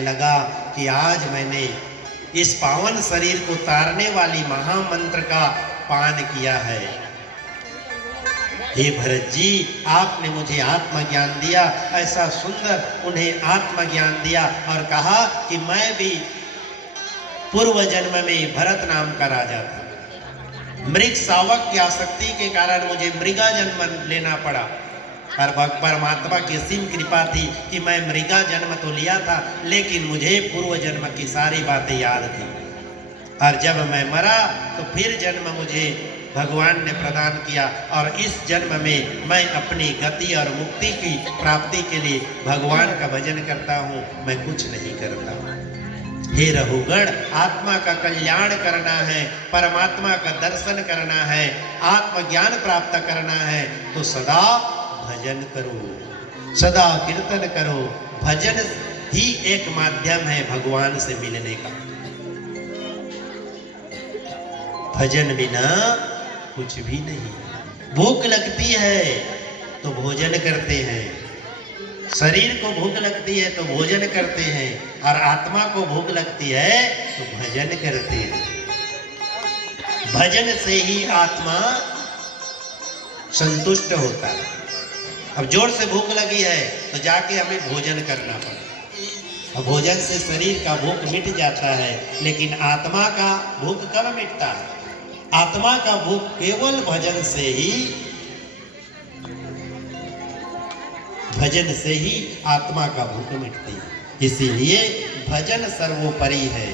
लगा कि आज मैंने इस पावन शरीर को तारने वाली महामंत्र का पान किया है। हे भरत जी, आपने मुझे आत्मज्ञान दिया, ऐसा सुंदर उन्हें आत्मज्ञान दिया और कहा कि मैं भी पूर्व जन्म में भरत नाम का राजा था। मृग शावक की आसक्ति के कारण मुझे मृगा जन्म लेना पड़ा और परमात्मा की असीम कृपा थी कि मैं मृगा जन्म तो लिया था, लेकिन मुझे पूर्व जन्म की सारी बातें याद थी। और जब मैं मरा तो फिर जन्म मुझे भगवान ने प्रदान किया और इस जन्म में मैं अपनी गति और मुक्ति की प्राप्ति के लिए भगवान का भजन करता हूँ, मैं कुछ नहीं करता। हे रघुगण, आत्मा का कल्याण करना है, परमात्मा का दर्शन करना है, आत्मज्ञान प्राप्त करना है तो सदा भजन करो, सदा कीर्तन करो। भजन ही एक माध्यम है भगवान से मिलने का। भजन बिना कुछ भी नहीं। भूख लगती है तो भोजन करते हैं, शरीर को भूख लगती है तो भोजन करते हैं, और आत्मा को भूख लगती है तो भजन करते हैं। भजन से ही आत्मा संतुष्ट होता है। अब जोर से भूख लगी है तो जाके हमें भोजन करना पड़ता है। भोजन से शरीर का भूख मिट जाता है, लेकिन आत्मा का भूख कब मिटता है? आत्मा का भूख केवल भजन से ही, भजन से ही आत्मा का भूख मिटती है। इसीलिए भजन सर्वोपरि है।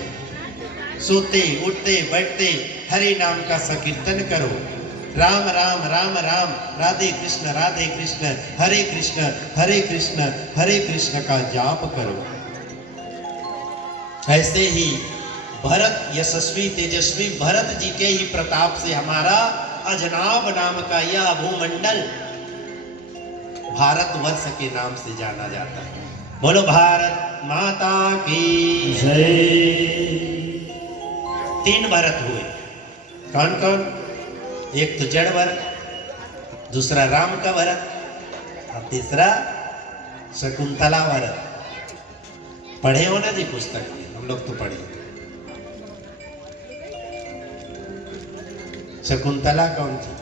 सोते उठते बैठते हरि नाम का संकीर्तन करो। राम राम राम राम, राधे कृष्ण हरे कृष्ण हरे कृष्ण का जाप करो। ऐसे ही भरत यशस्वी तेजस्वी भरत जी के ही प्रताप से हमारा अजनाब नाम का यह भूमंडल भारतवर्ष के नाम से जाना जाता है। बोलो भारत माता की जय। 3 भरत हुए। कौन कौन? एक तो जड़ भरत, दूसरा राम का भरत और तीसरा शकुंतला भरत। पढ़े हो ना जी पुस्तक में? हम लोग तो पढ़े। शकुंतला कौन थी?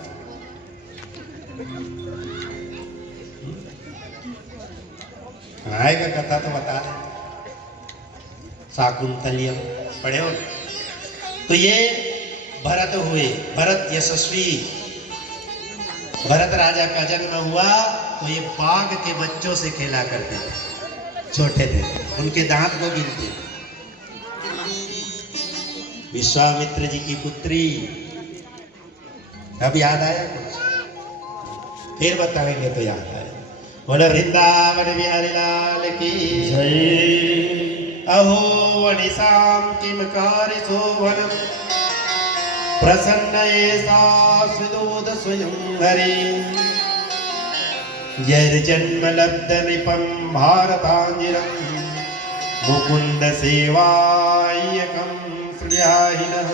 आएगा कथा तो बता रहे। शाकुंतलियम पढ़े हो? तो ये भरत हुए। भरत यशस्वी भरत राजा का जन्म हुआ तो ये बाघ के बच्चों से खेला करते थे, छोटे थे, उनके दांत को गिनते। विश्वामित्र जी की पुत्री। अब याद आया कुछ? फिर बताएंगे तो याद आए। बोलो वृंदावन बिहारी लाल की जय। अहो वनिसाम किम कार्य शोभन प्रसन्न ऐसा सुदोद स्वयं हरे। जन्म लब्ध निपम भारतांजिरम मुकुंद सेवायकम श्रियाहिनः।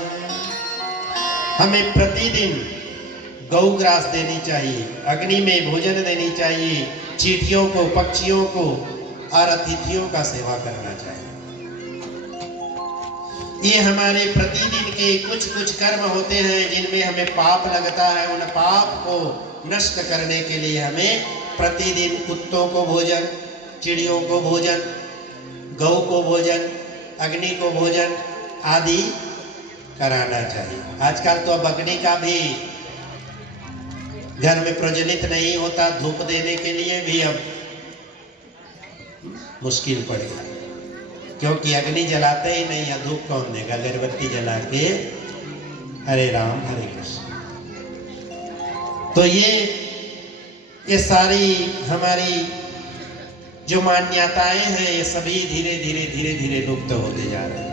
हमें प्रतिदिन गौग्रास देनी चाहिए, अग्नि में भोजन देनी चाहिए, चींटियों को, पक्षियों को और अतिथियों का सेवा करना चाहिए। ये हमारे प्रतिदिन के कुछ कुछ कर्म होते हैं जिनमें हमें पाप लगता है। उन पाप को नष्ट करने के लिए हमें प्रतिदिन कुत्तों को भोजन, चिड़ियों को भोजन, गौ को भोजन, अग्नि को भोजन आदि कराना चाहिए। आजकल तो अब अग्नि का भी घर में प्रज्वलित नहीं होता, धूप देने के लिए भी अब मुश्किल पड़ेगा, क्योंकि अग्नि जलाते ही नहीं है। धूप कौन देगा? अगरबत्ती जला के हरे राम हरे कृष्ण। तो ये सारी हमारी जो मान्यताएं हैं, ये सभी धीरे धीरे धीरे धीरे लुप्त होते जा रहे हैं।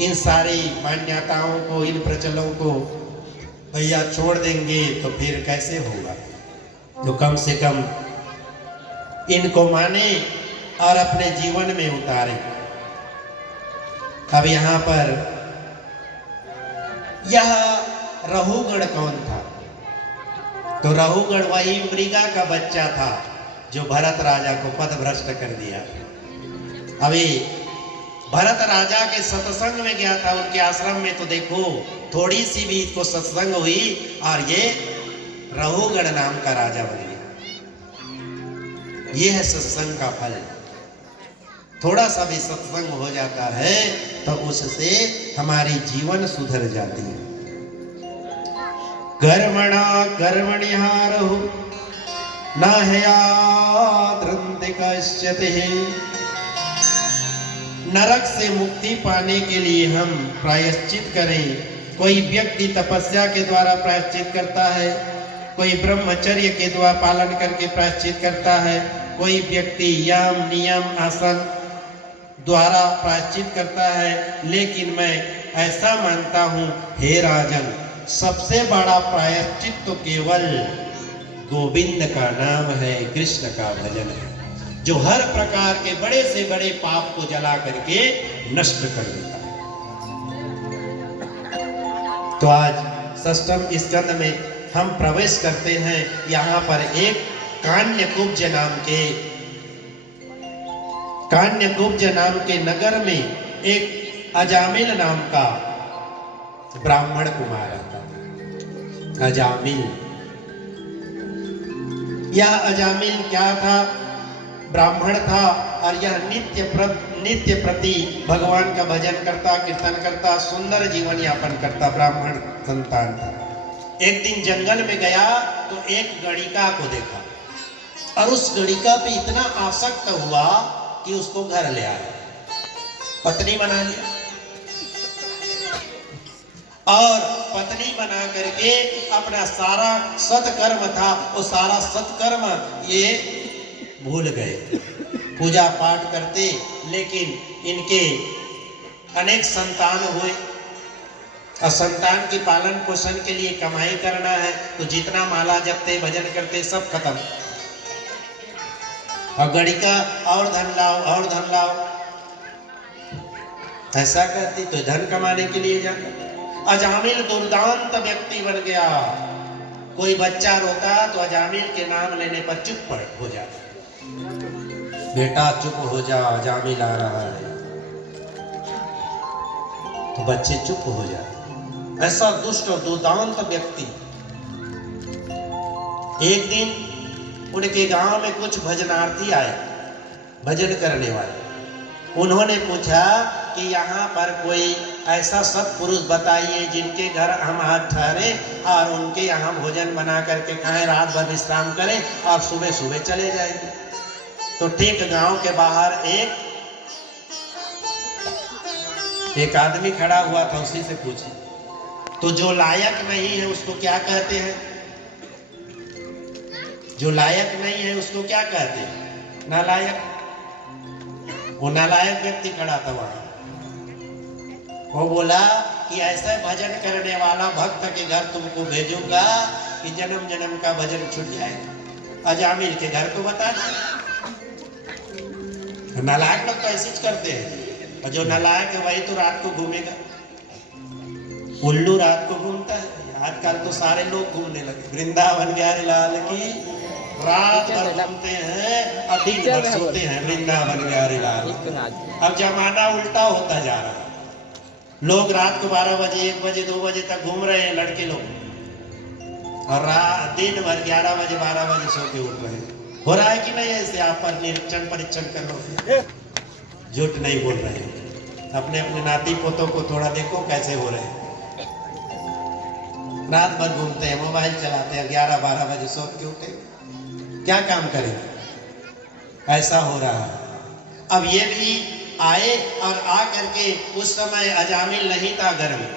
इन सारी मान्यताओं को, इन प्रचलों को भैया छोड़ देंगे तो फिर कैसे होगा? तो कम से कम इनको माने और अपने जीवन में उतारें। अब यहाँ पर यह रहुगण कौन था? तो रहुगण वही मृगा का बच्चा था जो भरत राजा को पथभ्रष्ट कर दिया। अभी भरत राजा के सत्संग में गया था, उनके आश्रम में, तो देखो थोड़ी सी भी इसको सत्संग हुई और ये रहुगण नाम का राजा बन गया। ये है सत्संग का फल। थोड़ा सा भी सत्संग हो जाता है तो उससे हमारी जीवन सुधर जाती है। कर्मणा कर्मणिहारहु न ह्याद्रन्ते कश्चित्। नरक से मुक्ति पाने के लिए हम प्रायश्चित करें। कोई व्यक्ति तपस्या के द्वारा प्रायश्चित करता है, कोई ब्रह्मचर्य के द्वारा पालन करके प्रायश्चित करता है, कोई व्यक्ति यम नियम आसन द्वारा प्रायश्चित करता है। लेकिन मैं ऐसा मानता हूँ हे राजन, सबसे बड़ा प्रायश्चित तो केवल गोविंद का नाम है, कृष्ण का भजन है, जो हर प्रकार के बड़े से बड़े पाप को जला करके नष्ट कर देता है। तो आज षष्ठम स्कंद में हम प्रवेश करते हैं। यहाँ पर एक कान्यकुब्ज नाम के नगर में एक अजामिल नाम का ब्राह्मण कुमार रहता था। अजामिल, यह अजामिल क्या था? ब्राह्मण था और यह नित्य प्रति भगवान का भजन करता, कीर्तन करता, सुंदर जीवन यापन करता ब्राह्मण संतान था। एक दिन जंगल में गया तो एक गणिका को देखा और उस गणिका पे इतना आसक्त हुआ कि उसको घर ले आया, पत्नी बना लिया। और पत्नी बना करके अपना सारा सत्कर्म था, वो सारा सत्कर्म ये भूल गए। पूजा पाठ करते, लेकिन इनके अनेक संतान हुए और संतान की पालन पोषण के लिए कमाई करना है, तो जितना माला जपते भजन करते सब खत्म। और गणिका और धन लाओ और धन लाओ, ऐसा करती तो धन कमाने के लिए जाता। अजामिल दुर्दांत व्यक्ति बन गया। कोई बच्चा रोता तो अजामिल के नाम लेने पर चुप हो जाता। बेटा चुप हो जा, अजामिल आ रहा है, तो बच्चे चुप हो जाते। ऐसा दुष्ट और दुर्दांत व्यक्ति। एक दिन उनके गांव में कुछ भजनार्थी आए, भजन करने वाले। उन्होंने पूछा कि यहाँ पर कोई ऐसा सत्पुरुष बताइए जिनके घर हम आज ठहरे और उनके यहाँ भोजन बना करके खाएं, रात भर विश्राम करें और सुबह सुबह चले जाएंगे। तो ठीक गांव के बाहर एक आदमी खड़ा हुआ था, उसी से पूछे तो जो लायक नहीं है उसको क्या कहते हैं? जो लायक नहीं है उसको क्या कहते हैं? नालायक। वो नालायक व्यक्ति खड़ा था वहां। वो बोला कि ऐसे भजन करने वाला भक्त के घर तुमको भेजूंगा कि जन्म जन्म का भजन छूट जाएगा। अजामिल के घर को बता दे। नालायक लोग तो ऐसे ही करते हैं, और जो नालायक है वही तो रात को घूमेगा। उल्लू रात को घूमता है। आजकल तो सारे लोग घूमने लगे। वृंदावन बिहारी लाल की रात भर घूमते हैं और दिन भर सोते हैं। वृंदावन बिहारी लाल। अब जमाना उल्टा होता जा रहा है। लोग रात को 12 बजे 1 बजे 2 बजे तक घूम रहे हैं लड़के लोग, और दिन भर 11 बजे 12 बजे सो के उठ रहे हैं। हो रहा है कि नहीं? ऐसे आप पर निरीक्षण परीक्षण कर लो, झूठ नहीं बोल रहे हैं। अपने अपने नाती पोतों को थोड़ा देखो कैसे हो रहे हैं। रात भर घूमते हैं, मोबाइल चलाते हैं, 11-12 बजे सो के उठे, क्या काम करेंगे? ऐसा हो रहा है। अब ये भी आए और आ करके, उस समय अजामिल नहीं था घर में,